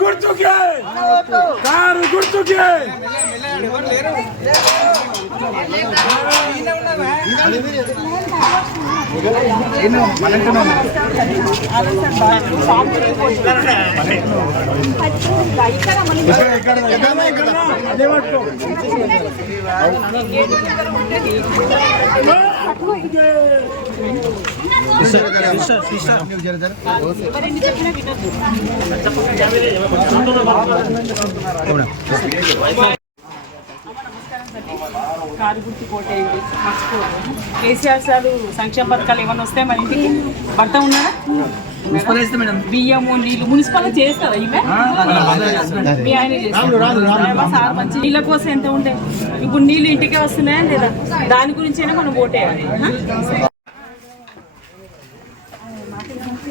గుర్తుకే కారు గుర్తుకే కారు గుర్తుకే అదే కారు గుర్తు కోటేయండి మర్చిపోదు కేసీఆర్ సార్ సంక్షేమ పథకాలు ఏమైనా వస్తాయి మన ఇంటికి భర్త ఉన్నారా మేడం బియ్యము నీళ్ళు మున్సిపల్ చేస్తారా ఇవే మీ ఆయన చేస్తారు సార్ మంచి నీళ్ళ కోసం ఎంత ఉంటాయి ఇప్పుడు నీళ్ళు ఇంటికే వస్తున్నాయా లేదా దాని గురించైనా మనం ఓటేయాలి ఆ? అమ్మ కారు గుర్తు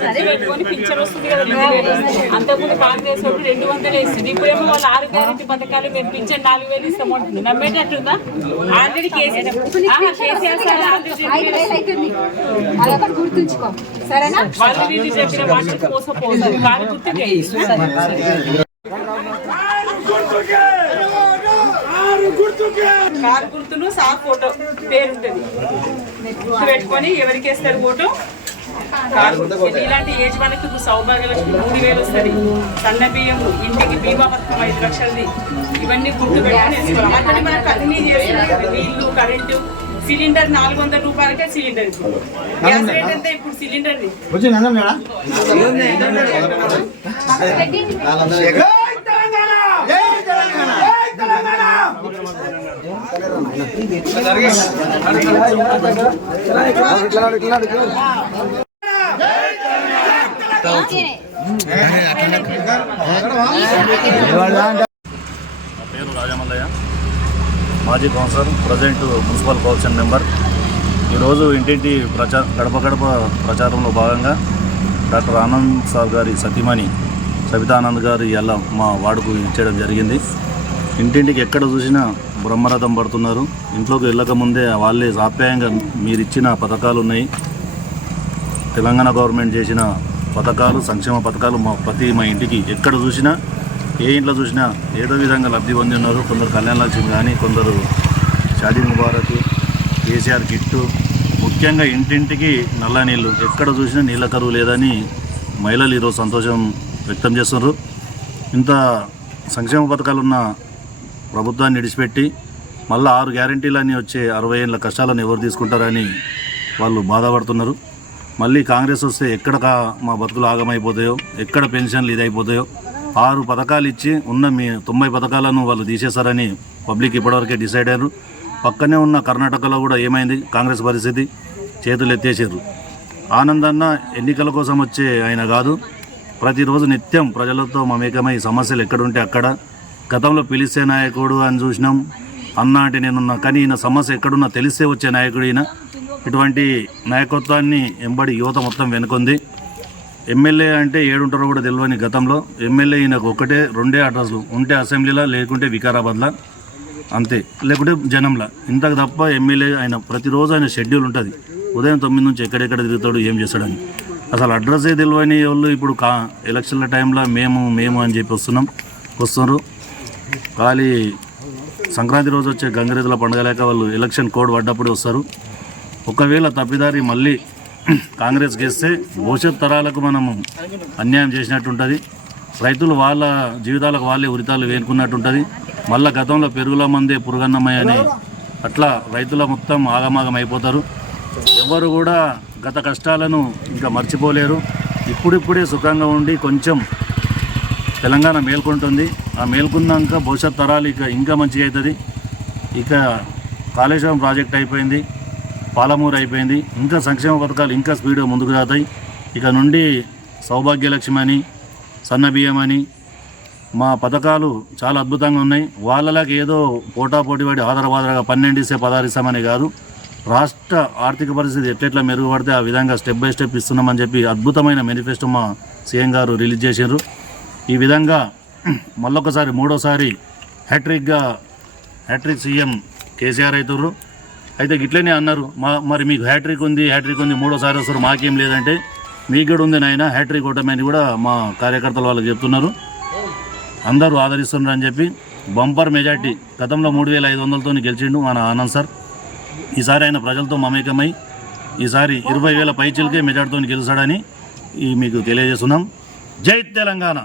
సరే పెట్టుకొని వస్తుంది కదా వేలు. అంతకుముందు రెండు వందలు వేస్తుంది ఇప్పుడేమో వాళ్ళు ఆరు గ్యారెంటీ పథకాలు పింఛన్ నాలుగు వేలు ఇస్తామంటుంది నమ్మేటట్టుందా? ఆల్రెడీ కేసీఆర్ గుర్తుంచుకో. సరేనా? వాళ్ళు వీళ్ళు చెప్పిన గుర్తుకే కారు గుర్తును సార్ ఫోటో పేరు ఉంటుంది గుర్తు పెట్టుకొని ఎవరికి వేస్తారు ఫోటో? ఇలాంటి ఏజ్ వాళ్ళకి ఇప్పుడు సౌభాగ్య లక్ష్మి మూడు వేలు వస్తుంది. సన్న బియ్యం ఇంటికి బీమా పథకం ఐదు లక్షలది. ఇవన్నీ గుర్తు పెట్టుకొని మనకు అన్ని చేస్తున్నారు నీళ్ళు కరెంటు సిలిండర్ నాలుగు వందల రూపాయలకే సిలిండర్ ఇప్పుడు. గ్యాస్ రేట్ ఎంత ఇప్పుడు సిలిండర్ది. జై తెలంగాణ! జై తెలంగాణ జై తెలంగాణ నా పేరు రాజమల్లయ్య. మాజీ councillor present municipal council member. ఈరోజు ఇంటింటి ప్రచార గడప గడప ప్రచారంలో భాగంగా డాక్టర్ ఆనంద్ సార్ గారి సతీమణి సబితానంద్ గారు ఇలా మా వార్డుకు ఇచ్చేయడం జరిగింది. ఇంటింటికి ఎక్కడ చూసినా బ్రహ్మరథం పడుతున్నారు. ఇంట్లోకి వెళ్ళక ముందే వాళ్ళే ఆప్యాయంగా మీరు ఇచ్చిన పథకాలు ఉన్నాయి తెలంగాణ గవర్నమెంట్ చేసిన పథకాలు సంక్షేమ పథకాలు మా ప్రతి మా ఇంటికి ఎక్కడ చూసినా ఏ ఇంట్లో చూసినా ఏదో విధంగా లబ్ధి పొంది ఉన్నారు. కొందరు కళ్యాణ లక్ష్మి కానీ కొందరు షాదీ ముబారక్ కేసీఆర్ కిట్టు. ముఖ్యంగా ఇంటింటికి నల్ల నీళ్ళు ఎక్కడ చూసినా నీళ్ళ కరువు లేదని మహిళలు ఈరోజు సంతోషం వ్యక్తం చేస్తున్నారు. ఇంత సంక్షేమ పథకాలు ఉన్న ప్రభుత్వాన్ని విడిచిపెట్టి మళ్ళీ ఆరు గ్యారంటీలన్నీ వచ్చే అరవై ఏళ్ళ కష్టాలను ఎవరు తీసుకుంటారని వాళ్ళు బాధపడుతున్నారు. మళ్ళీ కాంగ్రెస్ వస్తే ఎక్కడ కా- మా బతుకులు ఆగమైపోతాయో ఎక్కడ పెన్షన్లు ఇదైపోతాయో ఆరు పథకాలు ఇచ్చి ఉన్న మీ తొంభై పథకాలను వాళ్ళు తీసేశారని పబ్లిక్ ఇప్పటివరకే డిసైడ్ అయ్యారు. పక్కనే ఉన్న కర్ణాటకలో కూడా ఏమైంది? కాంగ్రెస్ పరిస్థితి చేతులు ఎత్తేసారు. ఆనందన్న ఎన్నికల కోసం వచ్చే ఆయన కాదు. ప్రతిరోజు నిత్యం ప్రజలతో మమేకమై సమస్యలు ఎక్కడుంటే అక్కడ. గతంలో పిలిస్తే నాయకుడు అని చూసినాం. అన్నాటి అంటే నేనున్నా. కానీ ఈయన సమస్య ఎక్కడున్నా తెలిస్తే వచ్చే నాయకుడు ఈయన. ఇటువంటి నాయకత్వాన్ని ఎంబడి యువత మొత్తం వెనుకొంది. ఎమ్మెల్యే అంటే ఏడుంటారో కూడా తెలియని గతంలో. ఎమ్మెల్యే ఈయనకు ఒకటే రెండే అడ్రస్లు. ఉంటే అసెంబ్లీలో లేకుంటే వికారాబాద్లో. అంతే. లేకుంటే జనంలా. ఇంతకు తప్ప ఎమ్మెల్యే ఆయన ప్రతిరోజు ఆయన షెడ్యూల్ ఉంటుంది. ఉదయం తొమ్మిది నుంచి ఎక్కడెక్కడ తిరుగుతాడు ఏం చేస్తాడని. అసలు అడ్రస్సే తెలియని వాళ్ళు ఇప్పుడు కా ఎలక్షన్ల టైంలో మేము మేము అని చెప్పి వస్తున్నాం. వస్తున్నారు. ఖాళీ సంక్రాంతి రోజు వచ్చే గంగరేదుల పండుగ లేక వాళ్ళు ఎలక్షన్ కోడ్ పడ్డప్పుడు వస్తారు. ఒకవేళ తప్పిదారి మళ్ళీ కాంగ్రెస్ గెస్తే భవిష్యత్ తరాలకు మనము అన్యాయం చేసినట్టు ఉంటుంది రైతులు వాళ్ళ జీవితాలకు వాళ్ళే ఉరితాలు వేనుకున్నట్టు ఉంటుంది మళ్ళీ గతంలో పెరుగుల మందే పురుగన్నమయ్య అని అట్లా రైతుల మొత్తం ఆగమాగం అయిపోతారు ఎవ్వరు కూడా గత కష్టాలను ఇంకా మర్చిపోలేరు. ఇప్పుడిప్పుడే సుఖంగా ఉండి కొంచెం తెలంగాణ మేల్కొంటుంది. ఆ మేల్కొన్నాక భవిష్యత్ తరాలు ఇక ఇంకా మంచిగా అవుతుంది. ఇక కాళేశ్వరం ప్రాజెక్ట్ అయిపోయింది. పాలమూరు అయిపోయింది. ఇంకా సంక్షేమ పథకాలు ఇంకా స్పీడ్గా ముందుకు జాతాయి ఇక నుండి సౌభాగ్యలక్ష్మి అని సన్న బియ్యం అని మా పథకాలు చాలా అద్భుతంగా ఉన్నాయి. వాళ్ళలాగా ఏదో పోటాపోటీ పడి ఆధారపాదరగా పన్నెండు ఇస్తే పదహారు ఇస్తామని కాదు. రాష్ట్ర ఆర్థిక పరిస్థితి ఎట్లెట్లా మెరుగుపడితే ఆ విధంగా స్టెప్ బై స్టెప్ ఇస్తున్నామని చెప్పి అద్భుతమైన మేనిఫెస్టో మా సీఎం గారు రిలీజ్ చేశారు ఈ విధంగా మళ్ళొకసారి మూడోసారి హ్యాట్రిక్గా హ్యాట్రిక్ సీఎం కేసీఆర్ అవుతారు అయితే గిట్లనే అన్నారు మా మరి మీకు హ్యాట్రిక్ ఉంది హ్యాట్రిక్ ఉంది మూడోసారి వస్తారు మాకేం లేదంటే మీకు కూడా ఉంది నాయన హ్యాట్రిక్ ఓటమని కూడా మా కార్యకర్తలు వాళ్ళకి చెప్తున్నారు. అందరూ ఆదరిస్తున్నారు అని చెప్పి బంపర్ మెజార్టీ గతంలో మూడు వేల ఐదు వందలతో గెలిచిండు మన ఆనంద్ సార్. ఈసారి ఆయన ప్రజలతో మమేకమై ఈసారి ఇరవై వేల పైచిలకే మెజార్టీతో గెలిచాడని ఈ మీకు తెలియజేస్తున్నాం. జై తెలంగాణ.